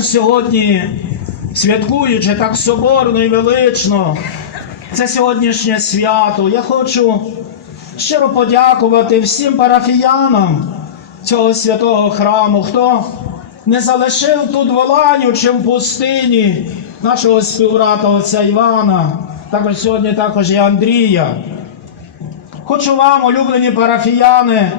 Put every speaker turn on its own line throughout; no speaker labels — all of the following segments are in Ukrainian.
також сьогодні, святкуючи так соборно і велично, це сьогоднішнє свято. Я хочу щиро подякувати всім парафіянам цього святого храму, хто не залишив тут воланючи в пустині нашого співбрата отця Івана, також сьогодні також і Андрія. Хочу вам, улюблені парафіяни,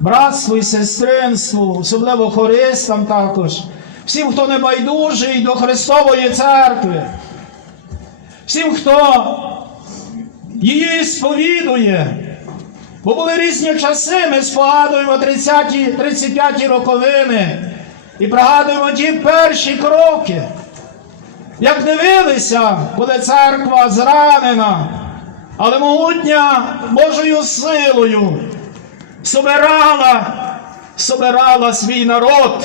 братству і сестринству, особливо хористам також, всім, хто не байдужий до Христової церкви, всім, хто її сповідує. Бо були різні часи, ми спогадуємо 30-ті, 35-ті роковини і пригадуємо ті перші кроки. Як дивилися, коли церква зранена, але могутня Божою силою собирала, собирала свій народ,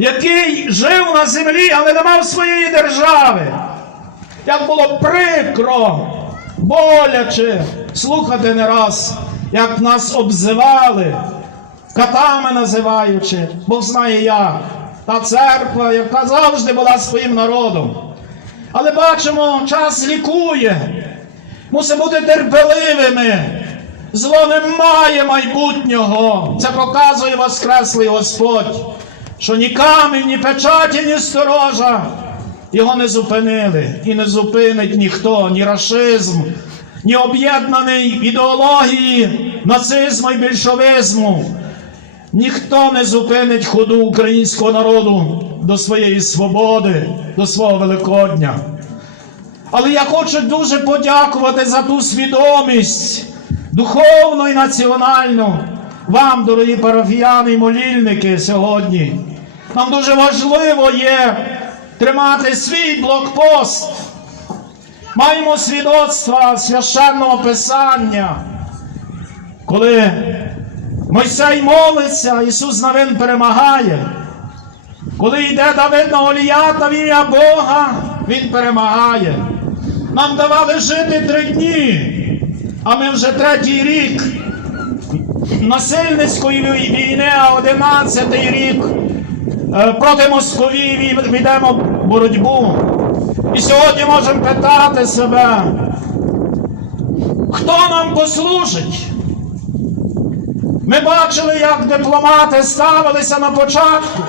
який жив на землі, але не мав своєї держави. Як було прикро, боляче слухати не раз, як нас обзивали, катами називаючи, Бог знає як. Та церква, яка завжди була своїм народом. Але бачимо, час лікує. Мусимо бути терпеливими. Зло не має майбутнього. Це показує Воскреслий Господь, що ні камінь, ні печаті, ні сторожа його не зупинили. І не зупинить ніхто, ні рашизм, ні об'єднаний ідеології нацизму і більшовизму. Ніхто не зупинить ходу українського народу до своєї свободи, до свого Великодня. Але я хочу дуже подякувати за ту свідомість духовну і національну вам, дорогі парафіяни і молільники, сьогодні. Нам дуже важливо є тримати свій блокпост. Маємо свідоцтва священного писання, коли Мойсей молиться, Ісус Навин перемагає. Коли йде Давид на Голіята в ім'я Бога, Він перемагає. Нам давали жити три дні, а ми вже третій рік насильницької війни, а одинадцятий рік проти Московії ведемо боротьбу. І сьогодні можемо питати себе, хто нам послужить? Ми бачили, як дипломати ставилися на початку.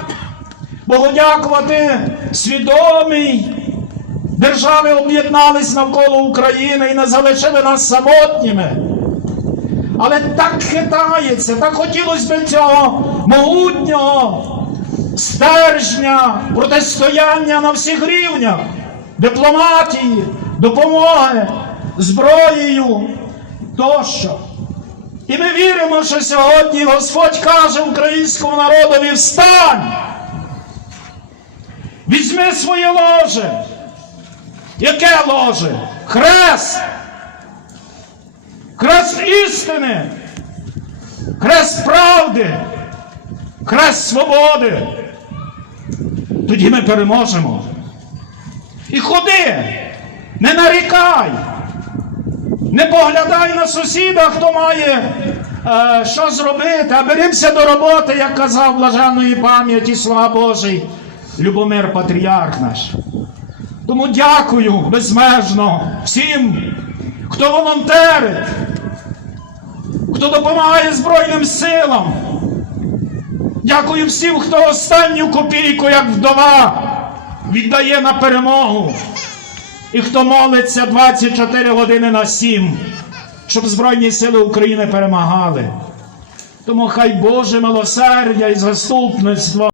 Богу дякувати свідомій. Держави об'єднались навколо України і не залишили нас самотніми. Але так хитається, так хотілося б цього могутнього стержня, протистояння на всіх рівнях, дипломатії, допомоги, зброєю тощо. І ми віримо, що сьогодні Господь каже українському народові: встань! Візьми своє ложе. Яке ложе? Хрест! Хрест істини, хрест правди, хрест свободи. Тоді ми переможемо. І ходи, не нарікай, не поглядай на сусіда, хто має е, що зробити, а берімося до роботи, як казав блаженної пам'яті слава Божий, Любомир Патріарх наш. Тому дякую безмежно всім, хто волонтерить, хто допомагає Збройним силам. Дякую всім, хто останню копійку, як вдова, віддає на перемогу. І хто молиться 24 години на 7, щоб Збройні сили України перемагали. Тому хай Боже милосердя і заступництво.